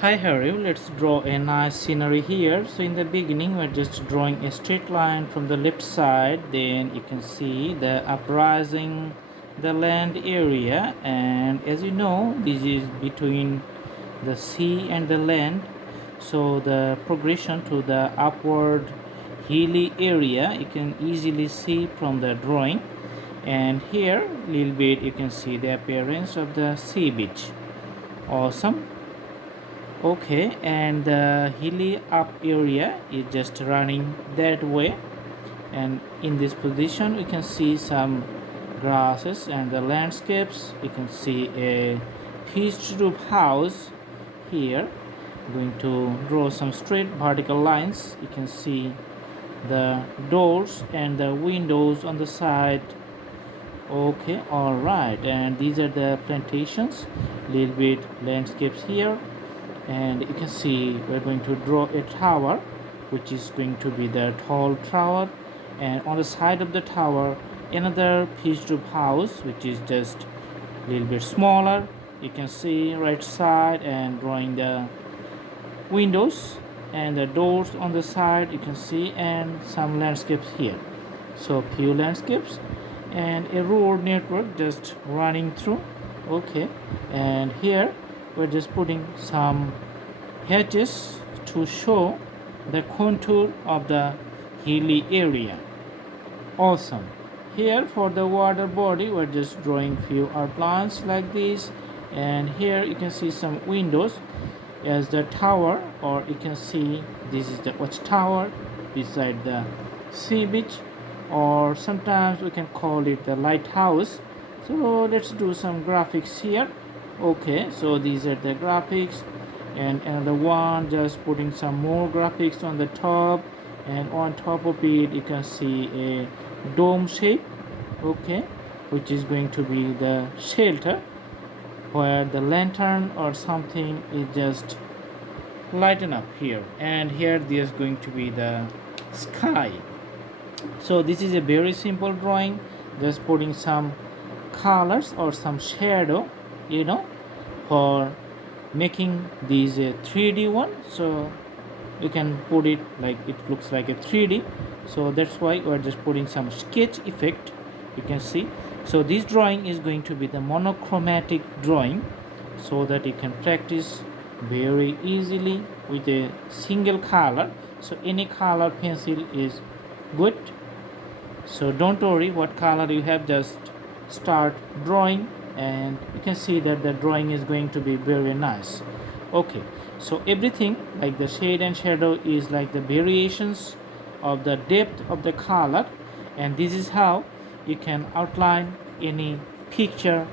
Hi Harry, let's draw a nice scenery here. So in the beginning we're just drawing a straight line from the left side. Then you can see the uprising, the land area, and as you know this is between the sea and the land. So the progression to the upward hilly area you can easily see from the drawing. And here little bit you can see the appearance of the sea beach. Awesome. Okay, and the hilly up area is just running that way, and in this position we can see some grasses and the landscapes. You can see a pitched roof house here. I'm going to draw some straight vertical lines. You can see the doors and the windows on the side. Okay, all right, and these are the plantations, little bit landscapes here. And you can see we're going to draw a tower, which is going to be the tall tower, and on the side of the tower another pitched roof house which is just a little bit smaller. You can see right side, and drawing the windows and the doors on the side you can see, and some landscapes here. So few landscapes and a road network just running through. Okay, and here we're just putting some hedges to show the contour of the hilly area. Awesome. Here for the water body we're just drawing few outlines like this, and here you can see some windows as the tower, or you can see this is the watchtower beside the sea beach, or sometimes we can call it the lighthouse. So let's do some graphics here. Okay, so these are the graphics, and another one just putting some more graphics on the top, and on top of it you can see a dome shape. Okay, which is going to be the shelter where the lantern or something is just lighten up here, and here there's going to be the sky. So this is a very simple drawing, just putting some colors or some shadow, you know, for making these a 3D one. So you can put it like it looks like a 3D, so that's why we're just putting some sketch effect. You can see, so this drawing is going to be the monochromatic drawing, so that you can practice very easily with a single color. So any color pencil is good, so don't worry what color you have, just start drawing, and you can see that the drawing is going to be very nice. Okay, so everything like the shade and shadow is like the variations of the depth of the color, and this is how you can outline any picture.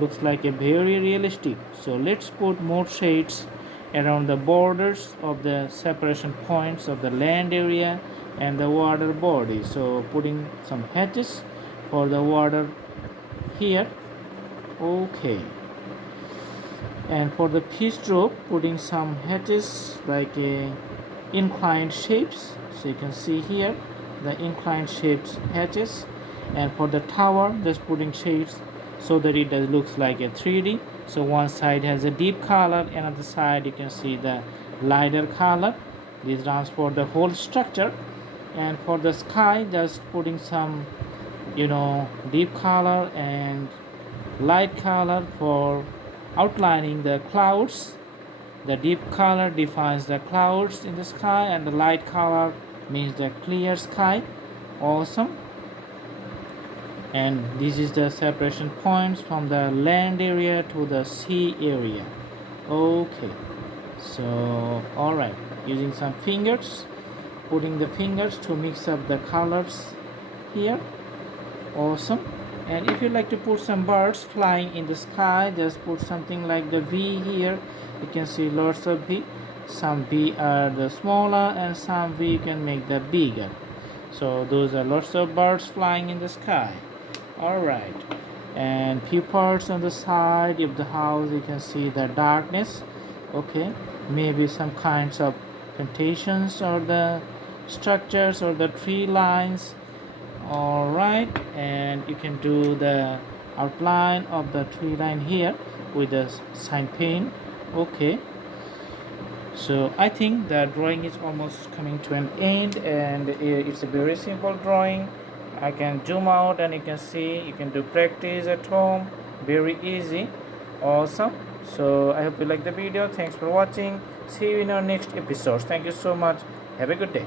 Looks like a very realistic. So let's put more shades around the borders of the separation points of the land area and the water body. So putting some hedges for the water here. Okay, and for the pitch rope putting some hedges like a inclined shapes. So you can see here the inclined shapes hedges, and for the tower just putting shades so that it does looks like a 3D. So one side has a deep color, another side you can see the lighter color. This runs for the whole structure. And for the sky just putting some, you know, deep color and light color for outlining the clouds. The deep color defines the clouds in the sky, and the light color means the clear sky. Awesome. And this is the separation points from the land area to the sea area. Okay, so all right, using some fingers, putting the fingers to mix up the colors here. Awesome. And if you like to put some birds flying in the sky, just put something like the V here. You can see lots of V. Some V are the smaller, and some V can make the bigger. So those are lots of birds flying in the sky. All right, and few parts on the side of the house you can see the darkness. Okay, maybe some kinds of plantations or the structures or the tree lines. All right, and you can do the outline of the tree line here with the sign paint. Okay, So I think the drawing is almost coming to an end, and it's a very simple drawing. I can zoom out and you can see, you can do practice at home, very easy, awesome. So I hope you like the video. Thanks for watching. See you in our next episode. Thank you so much. Have a good day.